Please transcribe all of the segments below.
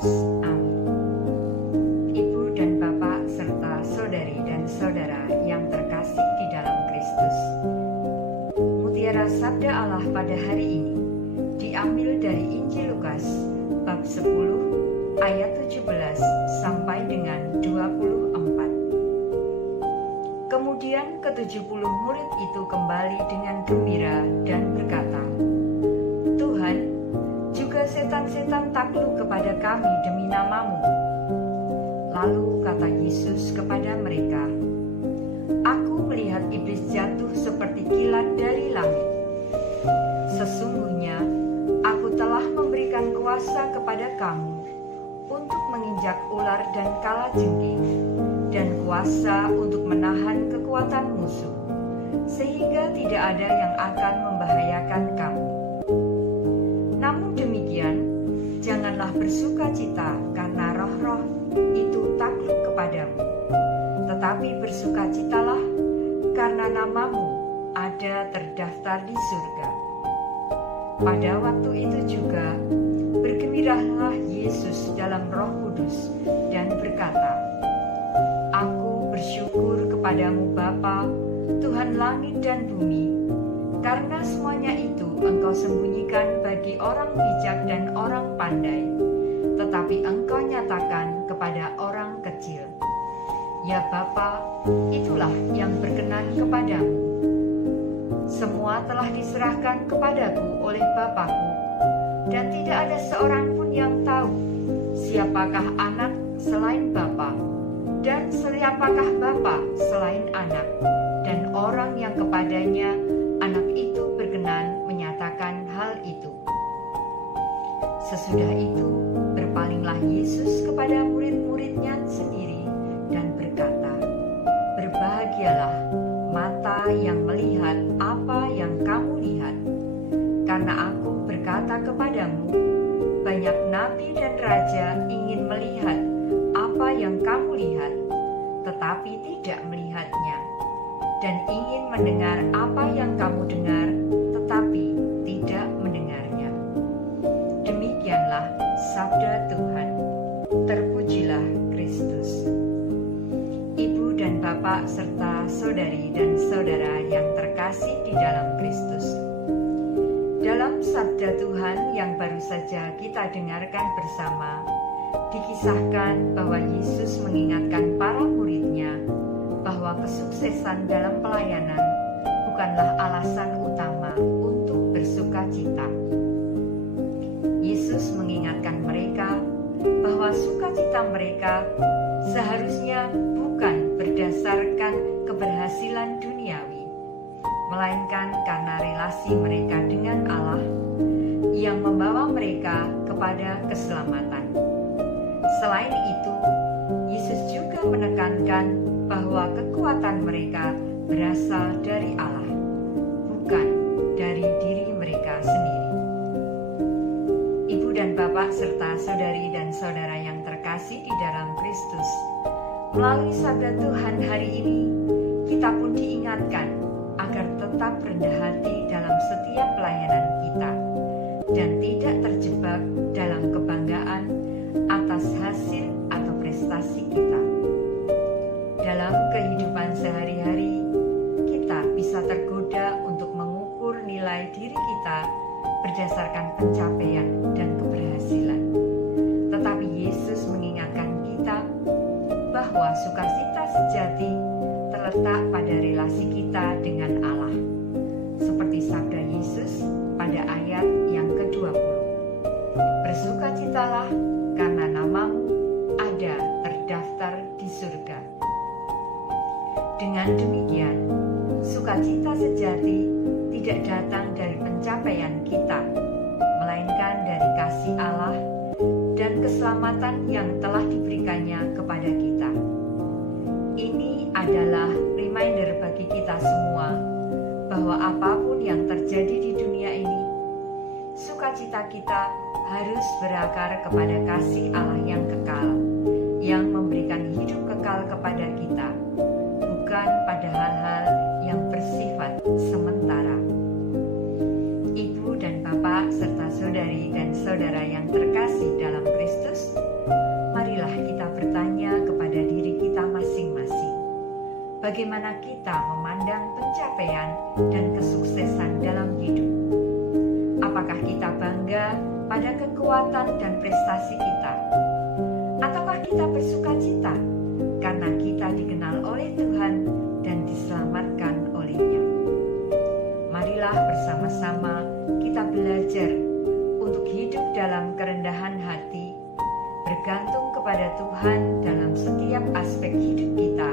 Kudus. Amin. Ibu dan Bapak serta saudari dan saudara yang terkasih di dalam Kristus, mutiara sabda Allah pada hari ini diambil dari Injil Lukas bab 10 ayat 17 sampai dengan 24. Kemudian ke-70 murid itu kembali dengan gembira dan berkata, "Tuhan, juga setan-setan takluk kepada kami demi nama-Mu." Lalu kata Yesus kepada mereka, "Aku melihat iblis jatuh seperti kilat dari langit. Sesungguhnya aku telah memberikan kuasa kepada kamu untuk menginjak ular dan kalajengking, dan kuasa untuk menahan kekuatan musuh, sehingga tidak ada yang akan membahayakan kamu. Namun demikian, janganlah bersukacita karena roh-roh itu takluk kepadamu, tetapi bersukacitalah karena namamu ada terdaftar di surga." Pada waktu itu juga bergembiralah Yesus dalam Roh Kudus dan berkata, "Aku bersyukur kepadamu Bapa, Tuhan langit dan bumi, karena semuanya itu Engkau sembunyikan bagi orang bijak dan orang pandai, tetapi Engkau nyatakan kepada orang kecil. Ya Bapa, itulah yang berkenan kepadamu. Semua telah diserahkan kepadaku oleh Bapakku, dan tidak ada seorang pun yang tahu siapakah anak selain Bapa, dan siapakah Bapa selain anak, dan orang yang kepadanya anak itu berkenan menyatakan hal itu." Sesudah itu berpalinglah Yesus kepada murid-muridnya sendiri dan berkata, "Berbahagialah mata yang melihat apa yang kamu lihat. Karena aku berkata kepadamu, banyak nabi dan raja ingin melihat apa yang kamu lihat, tetapi tidak melihatnya, dan ingin mendengar apa yang kamu dengar, tetapi tidak mendengarnya." Demikianlah sabda Tuhan. Terpujilah Kristus. Ibu dan Bapak serta saudari dan saudara yang terkasih di dalam Kristus, dalam sabda Tuhan yang baru saja kita dengarkan bersama, dikisahkan bahwa Yesus mengingatkan para muridnya bahwa kesuksesan dalam pelayanan bukanlah alasan utama untuk bersukacita. Yesus mengingatkan mereka bahwa sukacita mereka seharusnya bukan berdasarkan keberhasilan duniawi, melainkan karena relasi mereka dengan Allah yang membawa mereka kepada keselamatan. Selain itu, Yesus juga menekankan bahwa kekuatan mereka berasal dari Allah, bukan dari diri mereka sendiri. Ibu dan Bapak serta saudari dan saudara yang terkasih di dalam Kristus, melalui sabda Tuhan hari ini, kita pun diingatkan agar tetap rendah hati dalam setiap pelayanan kita, dan tidak terjebak dalam kebanggaan atas hasil atau prestasi kita. Dalam kehidupan sehari-hari, kita bisa tergoda untuk mengukur nilai diri kita berdasarkan pencapaian dan keberhasilan. Tetapi Yesus mengingatkan kita bahwa sukacita sejati terletak pada relasi kita dengan Allah. Seperti sabda Yesus pada ayat yang ke-20. "Bersukacitalah karena namamu ada terdaftar di surga." Dengan demikian, sukacita sejati tidak datang dari pencapaian kita, melainkan dari kasih Allah dan keselamatan yang telah diberikannya kepada kita. Ini adalah reminder bagi kita semua bahwa apapun yang terjadi di dunia ini, sukacita kita harus berakar kepada kasih Allah yang kekal, yang memberikan hidup kekal kepada kita, bukan pada hal-hal yang bersifat sementara. Ibu dan Bapak serta saudari dan saudara yang terkasih dalam Kristus, bagaimana kita memandang pencapaian dan kesuksesan dalam hidup. Apakah kita bangga pada kekuatan dan prestasi kita? Ataukah kita bersukacita karena kita dikenal oleh Tuhan dan diselamatkan oleh-Nya? Marilah bersama-sama kita belajar untuk hidup dalam kerendahan hati, bergantung kepada Tuhan dalam setiap aspek hidup kita,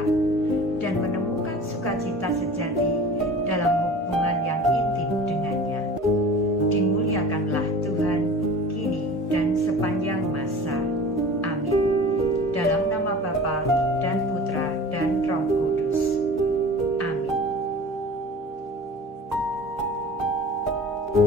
dan menemukan sukacita sejati dalam